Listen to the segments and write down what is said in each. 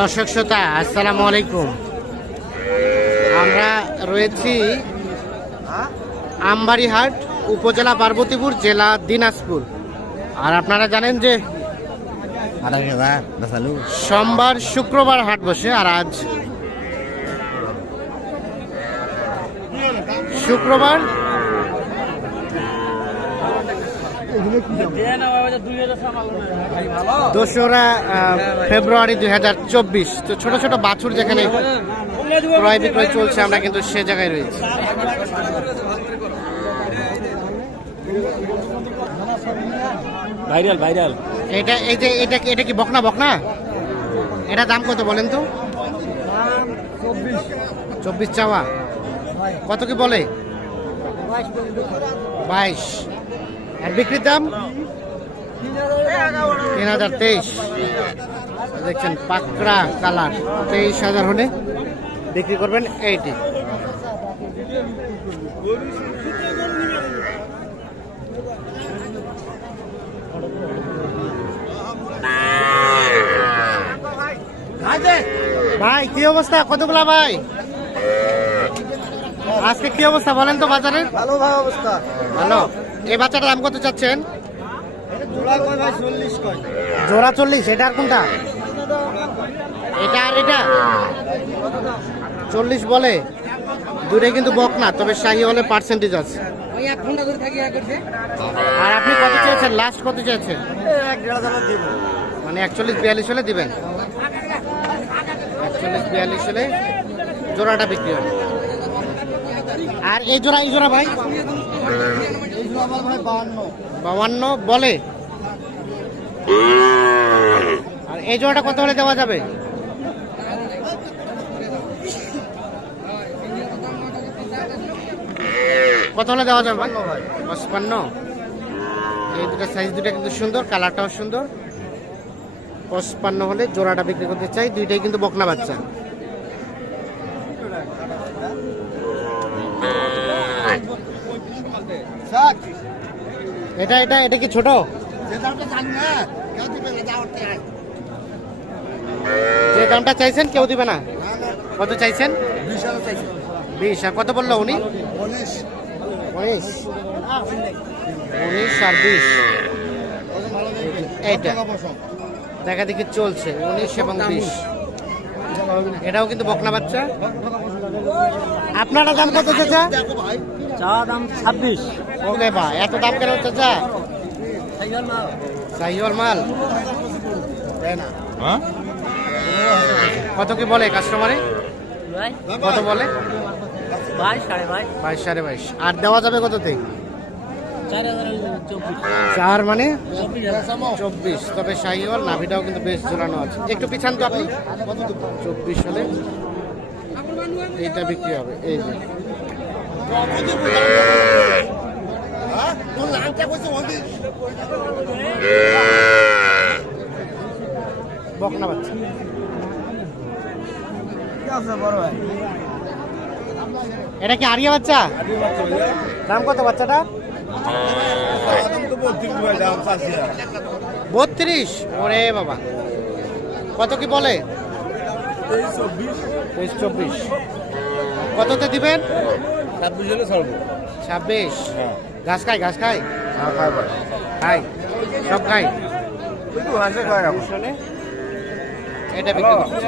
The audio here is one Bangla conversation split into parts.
দর্শক শ্রোতা আসসালামু আলাইকুম। আমরা রয়েছি আমবাড়িহাট, উপজেলা পার্বতীপুর, জেলা দিনাজপুর। আর আপনারা জানেন যে সোমবার শুক্রবার হাট বসে, আর আজ শুক্রবার 2রা ফেব্রুয়ারি 2024। তো ছোট ছোট বাছুর যেখানে ক্রয় বিক্রয় চলছে, আমরা কিন্তু সে জায়গায় রয়েছি। ভাইরাল ভাইরাল এটা এই যে এটা কি বকনা? এটা দাম কত বলেন তো? 24 চাওয়া। কত কি বলে? 22। আর বিক্রির দাম 3023। দেখছেন পাকড়া কালার, 23,000 হলে বিক্রি করবেন এইটি। ভাই কি অবস্থা? কতগুলা ভাই আজকে কি অবস্থা বলেন তো বাজারে? ভালো ভাই অবস্থা ভালো। এই বাচ্চাটার দাম কত চাচ্ছেন? জোড়া 40। এটা আর কোনটা? এটা আর এটা 40 বলে। দুটোই কিন্তু বক না, তবে শাহী হলে পার্সেন্টেজ আছে। আর আপনি কত চেয়েছেন? লাস্ট কত চেয়েছেন? মানে 41-42 হলে দিবেন? 41-42 হলে জোড়াটা বিক্রি হবে। আর এই জোড়া ভাই 52 বলে। আর এই জোড়াটা কত হলে দেওয়া যাবে? কত হলে দেওয়া যাবে? 55। এই দুটো সাইজ দুটো কিন্তু সুন্দর, কালারটাও সুন্দর। 55 হলে জোড়াটা বিক্রি করতে চাই। দুইটাই কিন্তু বকনা বাচ্চা। এটা কি ছোট? যে দামটা চাইছেন কেউ দিবে না? কত চাইছেন? 20। আর কত বললো উনি? 19 আর 20। এইটা দেখা দেখি চলছে 19 এবং 20। এটাও কিন্তু বকনা বাচ্চা। আপনারা দাম কত চাচা? চা দাম 26। ওকে বা এত দাম কেন চাচা? সাইওয়াল মাল কত কি বলে কাস্টমারে? কত বলে? 22 22.5। আর দেওয়া যাবে কততে? 4 মানে 24। তবে শাহিওয়াল নাভিটাও কিন্তু বেশ ঝোলানো আছে। একটু পিছান তো আপনি। 24 হলে এইটা বিক্রি হবে। এই যে বকনা বাচ্চা। এটা কি আরিয়া বাচ্চা? দাম কত বাচ্চাটা? 32। ওরে বাবা, কত কি বলে? 23-24। কততে দিবেন? 26। ঘাস খাই খাই সব খাই। এটা বিক্রি করছে।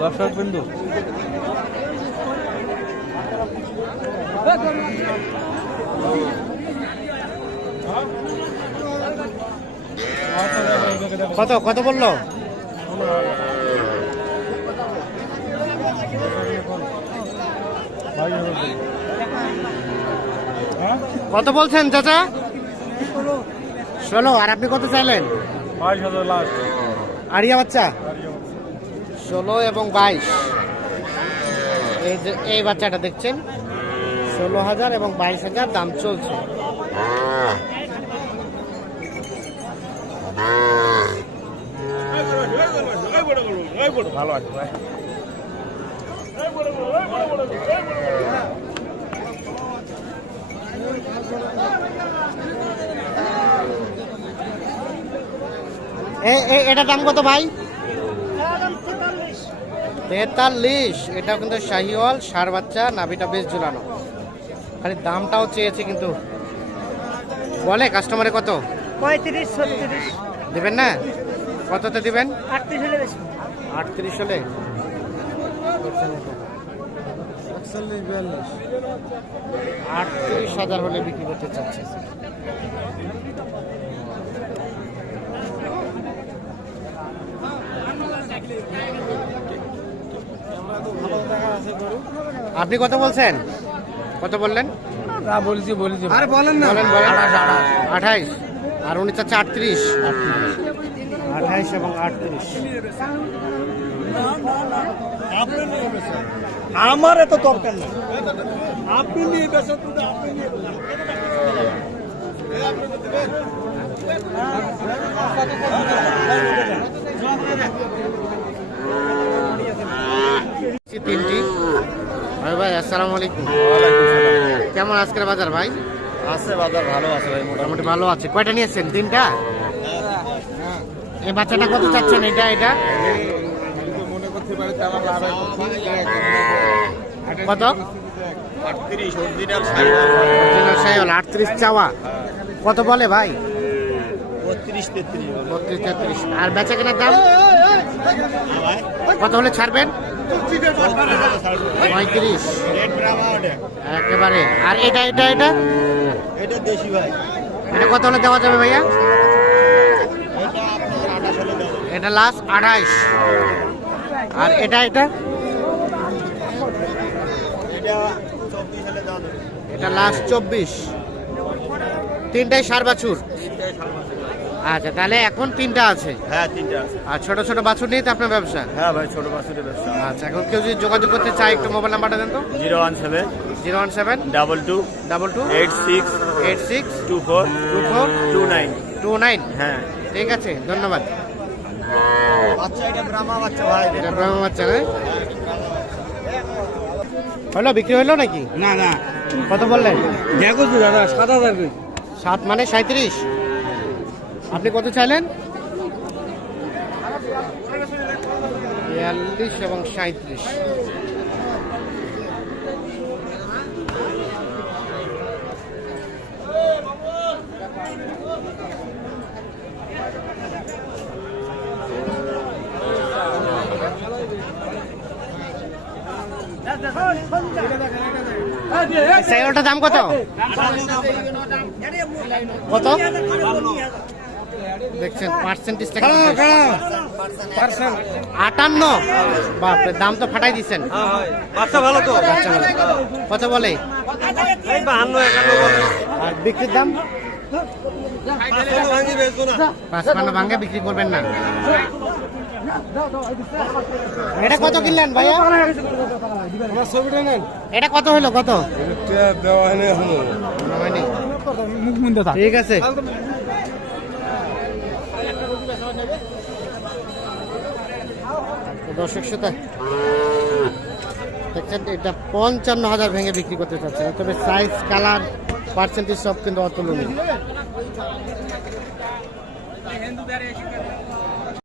দর্শক বিন্দু কত বললো? কত বলছেন চাচা? 16। আর আপনি কত চাইলেন? 22,000 লাস্ট। আরিয়া বাচ্চা 16 এবং 22। এই যে এই বাচ্চাটা দেখছেন 16,000 এবং 22,000 দাম চলছে। ভালো আছে ভাই। এটা দাম কত ভাই? 43। এটাও কিন্তু শাহিওয়াল, ষাঁড় বাচ্চা, নাভিটা বেশ ঝুলানো। খালি দামটাও চেয়েছে কিন্তু বলে কাস্টমারে কত? 35-36 দিবেন না? কততে দিবেন? 38 হলে বেশি। 38 হলে 38,000 হলে বিক্রি করতে চাচ্ছে। আপনি কত বলছেন? কত বললেন? বলছি আরে বলেন না, বলেন 28। আর উনি চাচ্ছে 38। 28 এবং 38। আমার এত দরকার নেই, আপনি নিয়ে বেসন আপনি নিয়ে তিনটি ভাই। ভাই আসসালামু আলাইকুম। কেমন আজকের বাজার ভাই? আছে বাজার ভালো আছে ভাই, মোটামুটি ভালো আছে। কয়টা নিয়েছেন? 3টা। এই বাচ্চাটা কত চাচ্ছেন? এটা মনে করতে পারি কত? 38 অরিজিনাল অরিজিনাল শাহিওয়াল 38 চাওয়া। কত বলে ভাই? 32-33 32-33। আর বেচা কেনার দাম কত হলে ছাড়বেন? 35 একেবারে। আর এটা এটা দেশি ভাই, এটা কত হলে দেওয়া যাবে ভাইয়া? এটা আপনার 28 হলে দেবো। এটা লাস্ট 28। আর এটা এটা 24 হলে দেওয়া যাবে। এটা লাস্ট 24। তিনটাই ষাঁড় বাছুর। আচ্ছা, তাহলে এখন 3টা আছে। হ্যাঁ 3টা আছে। আর ছোট ছোট বাছুর নিয়ে তো আপনার ব্যবসা? হ্যাঁ ভাই, ছোট বাছুরের ব্যবসা। আচ্ছা, এখন কেউ যদি যোগাযোগ করতে চায় একটু মোবাইল নাম্বারটা দেন তো। 017 017 22 22 86 86 24 24 29। 29। হ্যাঁ, ঠিক আছে, ধন্যবাদ। বাচ্চা এটা ব্রাহ্মা বাচ্চা ভাই। এটা ব্রাহ্মণ বাচ্চা না? হলো, বিক্রি হলো নাকি? না না, কত বললেন? দেখো তো দাদা, 7,000। 7 মানে 37। আপনি কত চাইলেন? 42 এবং 37। শাহিওয়ালটার দাম কত? কত দেখছেন? পার্সেন্টেজটা 58। বাপরে, দাম তো ফাটাই দিচ্ছেন। বাচ্চা ভালো তো। বাচ্চা ভালো। কত বলে? 52-51 আর বিক্রির দাম? 55 ভাঙে বিক্রি করবেন না? এটা কত কিনলেন ভাইয়া? এটা কত হলো? কত দেওয়া হয়নি এখনো। হয়নি? ঠিক আছে। দর্শক শ্রোতা দেখছেন, এটা 55,000 ভেঙে বিক্রি করতে চাচ্ছেন। তবে সাইজ, কালার, পার্সেন্টেজ সব কিন্তু অতুলনীয়।